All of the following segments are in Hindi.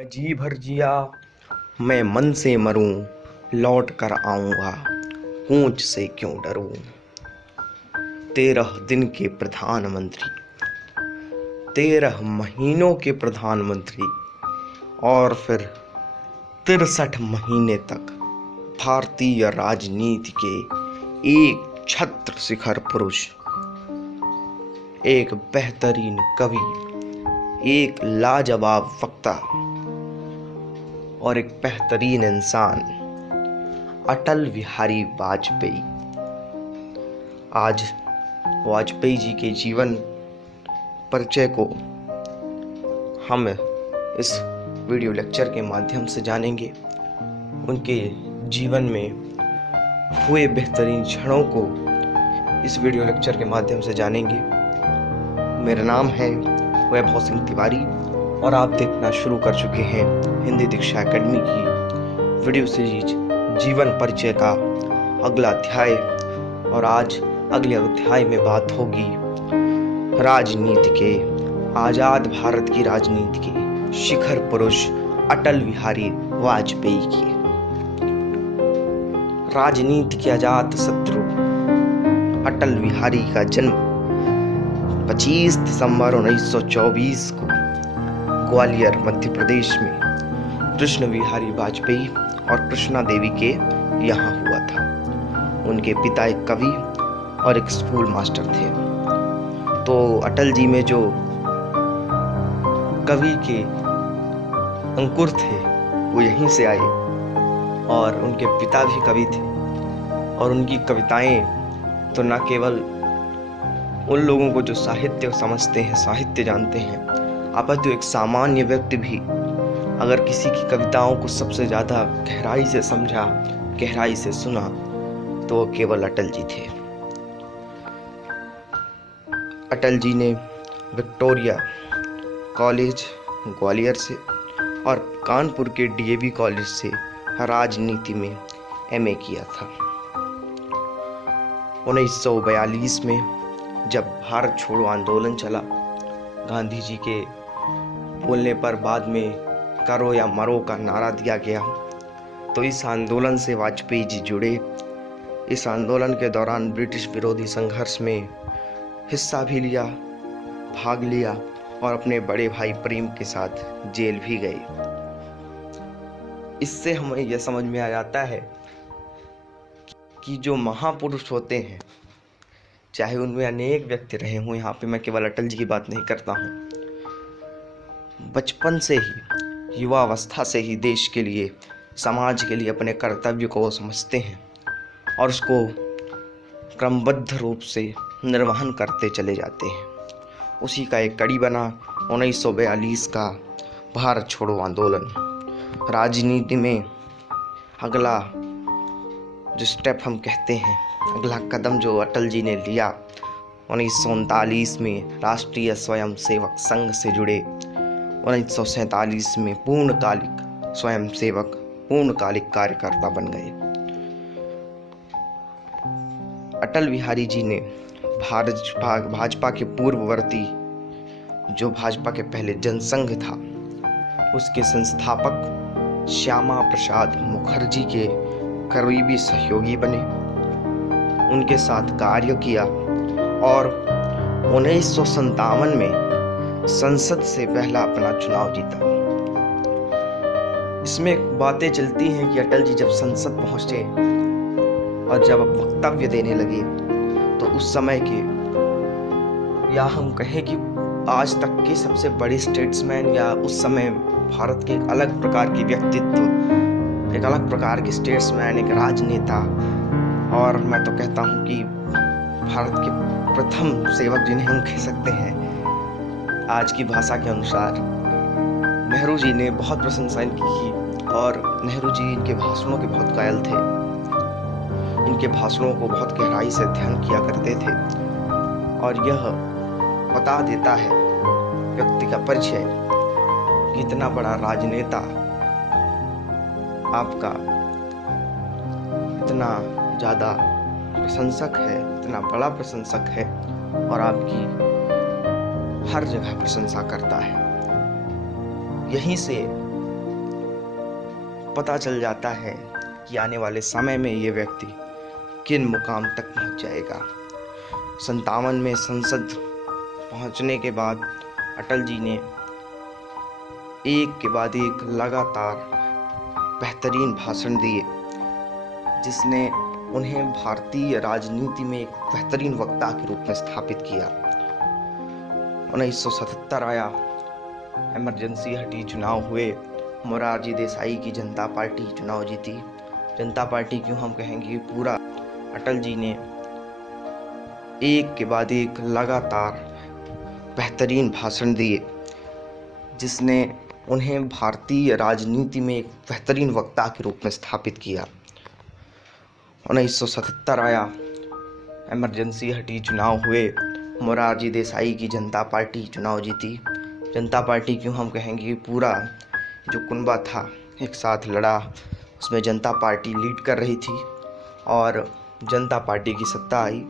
मैं जी भर जिया, मैं मन से मरूं, लौट कर आऊंगा, कूच से क्यों डरूं। 13 दिन के प्रधानमंत्री, 13 महीनों के प्रधानमंत्री और फिर 63 महीने तक भारतीय राजनीति के एक छत्र शिखर पुरुष, एक बेहतरीन कवि, एक लाजवाब वक्ता और एक बेहतरीन इंसान अटल बिहारी वाजपेयी। आज वाजपेयी जी के जीवन परिचय को हम इस वीडियो लेक्चर के माध्यम से जानेंगे। उनके जीवन में हुए बेहतरीन क्षणों को इस वीडियो लेक्चर के माध्यम से जानेंगे। मेरा नाम है वैभव सिंह तिवारी और आप देखना शुरू कर चुके हैं हिंदी दीक्षा एकेडमी की वीडियो सीरीज जीवन परिचय का अगला अध्याय। और आज अगले अध्याय में बात होगी राजनीति के, आजाद भारत की राजनीति के शिखर पुरुष अटल बिहारी वाजपेयी की। राजनीति के अजात शत्रु अटल बिहारी का जन्म 25 दिसंबर 1924 को ग्वालियर मध्य प्रदेश में कृष्ण बिहारी वाजपेयी और कृष्णा देवी के यहाँ हुआ था। उनके पिता एक कवि और एक स्कूल मास्टर थे। तो अटल जी में जो कवि के अंकुर थे वो यहीं से आए और उनके पिता भी कवि थे। और उनकी कविताएं तो न केवल उन लोगों को जो साहित्य समझते हैं, साहित्य जानते हैं, अपितु एक सामान्य व्यक्ति भी अगर किसी की कविताओं को सबसे ज़्यादा गहराई से समझा, गहराई से सुना, तो वो केवल अटल जी थे। अटल जी ने विक्टोरिया कॉलेज ग्वालियर से और कानपुर के डीएवी कॉलेज से राजनीति में एमए किया था। 1942 में जब भारत छोड़ो आंदोलन चला, गांधी जी के बोलने पर बाद में करो या मरो का नारा दिया गया, तो इस आंदोलन से वाजपेयी जी जुड़े। इस आंदोलन के दौरान ब्रिटिश विरोधी संघर्ष में हिस्सा भी लिया, भाग लिया और अपने बड़े भाई प्रेम के साथ जेल भी गए। इससे हमें यह समझ में आ जाता है कि जो महापुरुष होते हैं, चाहे उनमें अनेक व्यक्ति रहे हों, यहाँ पे मैं केवल अटल जी की बात नहीं करता हूँ, बचपन से ही, युवावस्था से ही देश के लिए, समाज के लिए अपने कर्तव्य को वो समझते हैं और उसको क्रमबद्ध रूप से निर्वहन करते चले जाते हैं। उसी का एक कड़ी बना 1942 का भारत छोड़ो आंदोलन। राजनीति में अगला जो स्टेप हम कहते हैं, अगला कदम जो अटल जी ने लिया, 1939 में राष्ट्रीय स्वयंसेवक संघ से जुड़े। 1947 में पूर्णकालिक स्वयंसेवक, पूर्णकालिक कार्यकर्ता बन गए। अटल बिहारी जी ने भाजपा के पूर्ववर्ती, जो भाजपा के पहले जनसंघ था, उसके संस्थापक श्यामा प्रसाद मुखर्जी के करीबी सहयोगी बने, उनके साथ कार्य किया और 1957 में संसद से पहला अपना चुनाव जीता। इसमें बातें चलती हैं कि अटल जी जब संसद पहुंचे और जब वक्तव्य देने लगे, तो उस समय के, या हम कहें कि आज तक के सबसे बड़े स्टेट्समैन, या उस समय भारत के एक अलग प्रकार के व्यक्तित्व, एक अलग प्रकार के स्टेट्समैन, एक राजनेता, और मैं तो कहता हूँ कि भारत के प्रथम सेवक जिन्हें हम कह सकते हैं आज की भाषा के अनुसार, नेहरू जी ने बहुत प्रशंसा इनकी की। और नेहरू जी इनके भाषणों के बहुत कायल थे, इनके भाषणों को बहुत गहराई से ध्यान किया करते थे। और यह बता देता है व्यक्ति का परिचय कि इतना बड़ा राजनेता आपका इतना ज़्यादा प्रशंसक है, इतना बड़ा प्रशंसक है और आपकी हर जगह प्रशंसा करता है। यहीं से पता चल जाता है कि आने वाले समय में ये व्यक्ति किन मुकाम तक पहुंच जाएगा। 57 में संसद पहुंचने के बाद अटल जी ने एक के बाद एक लगातार बेहतरीन भाषण दिए, जिसने उन्हें भारतीय राजनीति में एक बेहतरीन वक्ता के रूप में स्थापित किया। 1977 आया, इमरजेंसी हटी, चुनाव हुए, मोरारजी देसाई की जनता पार्टी चुनाव जीती। जनता पार्टी क्यों हम कहेंगे, पूरा अटल जी ने एक के बाद एक लगातार बेहतरीन भाषण दिए, जिसने उन्हें भारतीय राजनीति में एक बेहतरीन वक्ता के रूप में स्थापित किया। 1977 आया, इमरजेंसी हटी, चुनाव हुए, मोरारजी देसाई की जनता पार्टी चुनाव जीती। जनता पार्टी क्यों हम कहेंगे, पूरा जो कुनबा था एक साथ लड़ा, उसमें जनता पार्टी लीड कर रही थी और जनता पार्टी की सत्ता आई।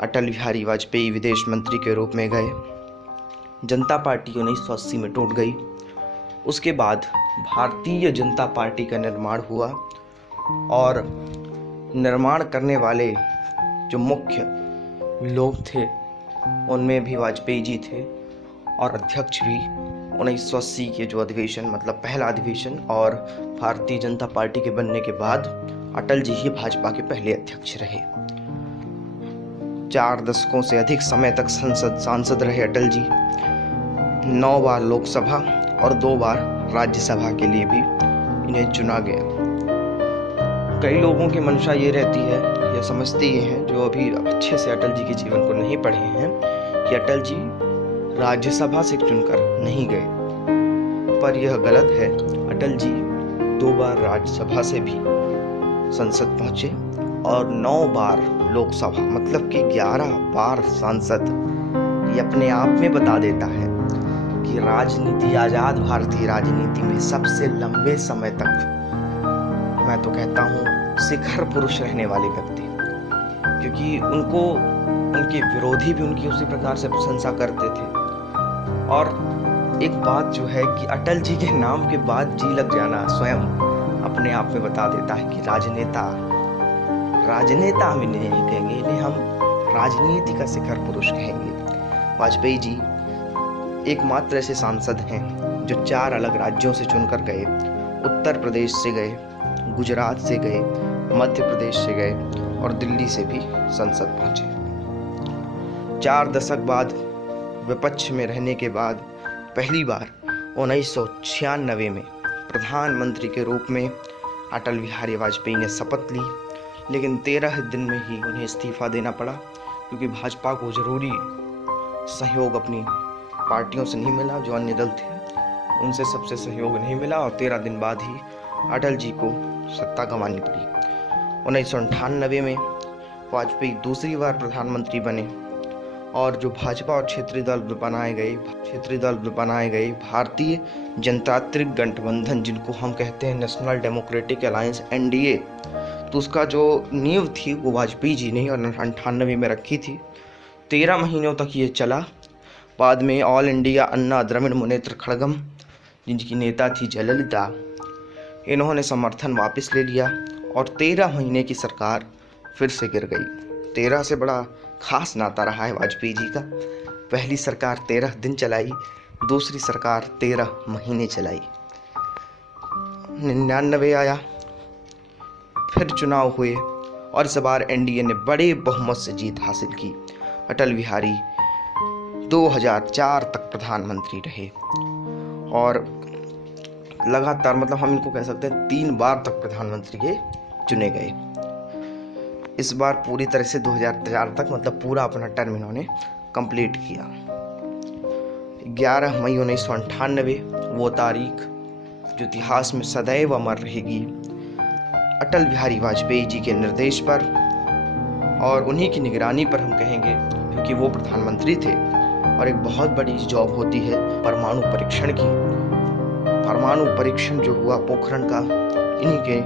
अटल बिहारी वाजपेयी विदेश मंत्री के रूप में गए। जनता पार्टी 1980 में टूट गई। उसके बाद भारतीय जनता पार्टी का निर्माण हुआ और निर्माण करने वाले जो मुख्य लोग थे उनमें भी वाजपेयी जी थे और अध्यक्ष भी 1980 के जो अधिवेशन, मतलब पहला अधिवेशन और भारतीय जनता पार्टी के बनने के बाद अटल जी ही भाजपा के पहले अध्यक्ष रहे। 4 दशकों से अधिक समय तक सांसद रहे अटल जी। 9 बार लोकसभा और 2 बार राज्यसभा के लिए भी इन्हें चुना गया। कई लोगों की मंशा ये रहती है या समझते ये हैं, जो अभी अच्छे से अटल जी के जीवन को नहीं पढ़े हैं, कि अटल जी राज्यसभा से चुनकर नहीं गए, पर यह गलत है। अटल जी 2 बार राज्यसभा से भी संसद पहुंचे और 9 बार लोकसभा, मतलब कि 11 बार सांसद। ये अपने आप में बता देता है कि राजनीति, आजाद भारतीय राजनीति में सबसे लंबे समय तक, मैं तो कहता हूँ, शिखर पुरुष रहने वाले व्यक्ति, क्योंकि उनको उनके विरोधी भी उनकी उसी प्रकार से प्रशंसा करते थे। और एक बात जो है कि अटल जी के नाम के बाद जी लग जाना स्वयं अपने आप में बता देता है कि राजनेता हम इन्हें नहीं कहेंगे, इन्हें हम राजनीति का शिखर पुरुष कहेंगे। वाजपेयी जी एकमात्र ऐसे सांसद हैं जो 4 अलग राज्यों से चुनकर गए। उत्तर प्रदेश से गए, गुजरात से गए, मध्य प्रदेश से गए और दिल्ली से भी संसद पहुंचे। 4 दशक बाद विपक्ष में रहने के बाद पहली बार 1996 में प्रधानमंत्री के रूप में अटल बिहारी वाजपेयी ने शपथ ली, लेकिन 13 दिन में ही उन्हें इस्तीफा देना पड़ा, क्योंकि भाजपा को जरूरी सहयोग अपनी पार्टियों से नहीं मिला। जो अन्य दल थे उनसे सबसे सहयोग नहीं मिला और 13 दिन बाद ही अटल जी को सत्ता गंवानी पड़ी। 1998 में वाजपेयी दूसरी बार प्रधानमंत्री बने और जो भाजपा और क्षेत्रीय दल बनाए गए भारतीय जनतांत्रिक गठबंधन, जिनको हम कहते हैं नेशनल डेमोक्रेटिक अलायंस, NDA, तो उसका जो नींव थी वो वाजपेयी जी ने 98 में रखी थी। 13 महीनों तक ये चला। बाद में ऑल इंडिया अन्ना द्रविड़ मुनेत्र खड़गम, जिनकी नेता थी जयललिता, इन्होंने समर्थन वापस ले लिया और 13 महीने की सरकार फिर से गिर गई। 13 से बड़ा खास नाता रहा है वाजपेयी जी का। पहली सरकार 13 दिन चलाई, दूसरी सरकार 13 महीने चलाई। 99 आया, फिर चुनाव हुए और इस बार NDA ने बड़े बहुमत से जीत हासिल की। अटल बिहारी 2004 तक प्रधानमंत्री रहे और लगातार, मतलब हम इनको कह सकते हैं 3 बार तक प्रधानमंत्री के चुने गए। इस बार पूरी तरह से 2004 तक, मतलब पूरा अपना टर्म इन्होंने कंप्लीट किया। 11 मई 1998 वो तारीख जो इतिहास में सदैव अमर रहेगी। अटल बिहारी वाजपेयी जी के निर्देश पर और उन्हीं की निगरानी पर हम कहेंगे, क्योंकि वो प्रधानमंत्री थे। और एक बहुत बड़ी जॉब होती है परमाणु परीक्षण की। परमाणु परीक्षण जो हुआ पोखरण का, इन्हीं के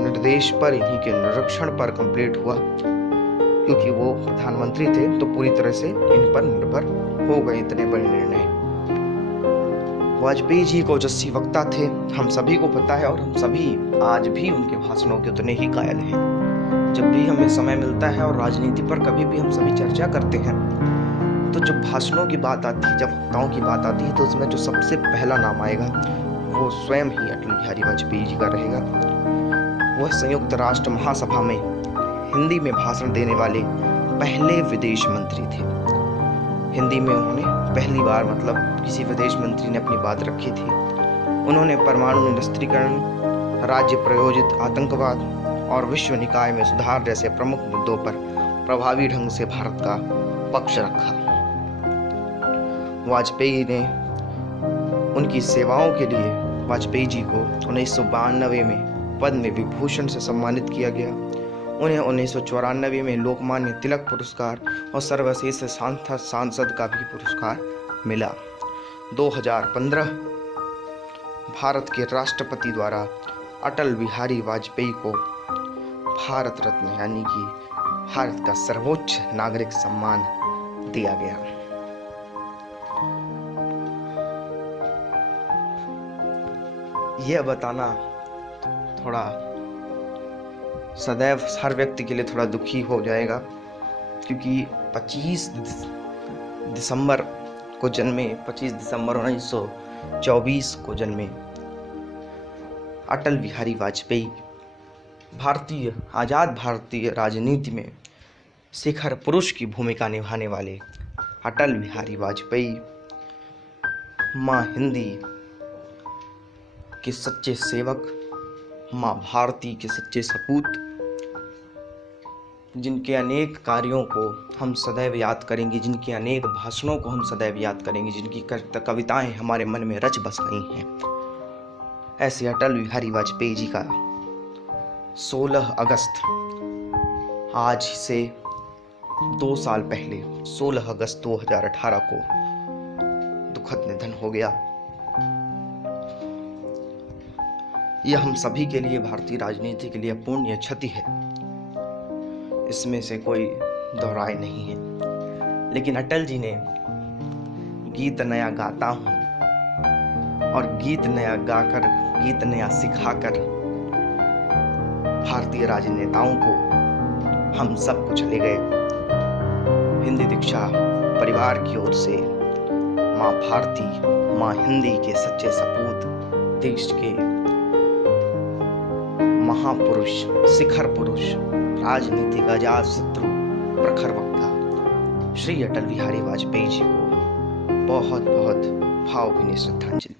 निर्देश पर, इन्हीं के निरीक्षण पर कंप्लीट हुआ। क्योंकि वो प्रधानमंत्री थे तो पूरी तरह से इन पर निर्भर हो गए इतने बड़े निर्णय। वाजपेयी जी को ओजस्वी वक्ता थे, हम सभी को पता है, और हम सभी आज भी उनके भाषणों के उतने ही कायल हैं। जब भी हमें समय मिलता है और राजनीति पर कभी भी हम सभी चर्चा करते हैं, तो जब भाषणों की बात आती है, जब वक्ताओं की बात आती है, तो उसमें जो सबसे पहला नाम आएगा वो स्वयं ही अटल बिहारी वाजपेयी जी का रहेगा। वह संयुक्त राष्ट्र महासभा में हिंदी में भाषण देने वाले पहले विदेश मंत्री थे। हिंदी में उन्होंने पहली बार किसी विदेश मंत्री ने अपनी बात रखी थी। उन्होंने परमाणु निरस्त्रीकरण, राज्य प्रयोजित आतंकवाद और विश्व निकाय में सुधार जैसे प्रमुख मुद्दों पर प्रभावी ढंग से भारत का पक्ष रखा। वाजपेयी ने उनकी सेवाओं के लिए वाजपेयी जी को 1992 में पद्म विभूषण से सम्मानित किया गया। उन्हें 1994 में लोकमान्य तिलक पुरस्कार और सर्वश्रेष्ठ सांसद का भी पुरस्कार मिला। 2015 भारत के राष्ट्रपति द्वारा अटल बिहारी वाजपेयी को भारत रत्न यानी कि भारत का सर्वोच्च नागरिक सम्मान दिया गया। यह बताना थोड़ा सदैव हर व्यक्ति के लिए थोड़ा दुखी हो जाएगा, क्योंकि 25 दिसंबर को जन्मे, 25 दिसंबर 1924 को जन्मे अटल बिहारी वाजपेयी आज़ाद भारतीय राजनीति में शिखर पुरुष की भूमिका निभाने वाले अटल बिहारी वाजपेयी माँ हिंदी के सच्चे सेवक, माँ भारती के सच्चे सपूत, जिनके अनेक कार्यों को हम सदैव याद करेंगे, जिनके अनेक भाषणों को हम सदैव याद करेंगे, जिनकी कविताएं हमारे मन में रच बस गई हैं। ऐसे अटल बिहारी वाजपेयी जी का 16 अगस्त आज से 2 साल पहले 16 अगस्त 2018 को दुखद निधन हो गया। यह हम सभी के लिए, भारतीय राजनीति के लिए अपूर्णीय क्षति है, इसमें से कोई दोहराए नहीं है। लेकिन अटल जी ने गीत नया गाता हूँ और गीत नया गाकर, गीत नया सिखाकर भारतीय राजनेताओं को हम सबको चले गए। हिंदी दीक्षा परिवार की ओर से माँ भारती, माँ हिंदी के सच्चे सपूत, देश के महापुरुष, शिखर पुरुष, राजनीति का अजात शत्रु, प्रखर वक्ता श्री अटल बिहारी वाजपेयी जी को बहुत बहुत भावभीनी श्रद्धांजलि।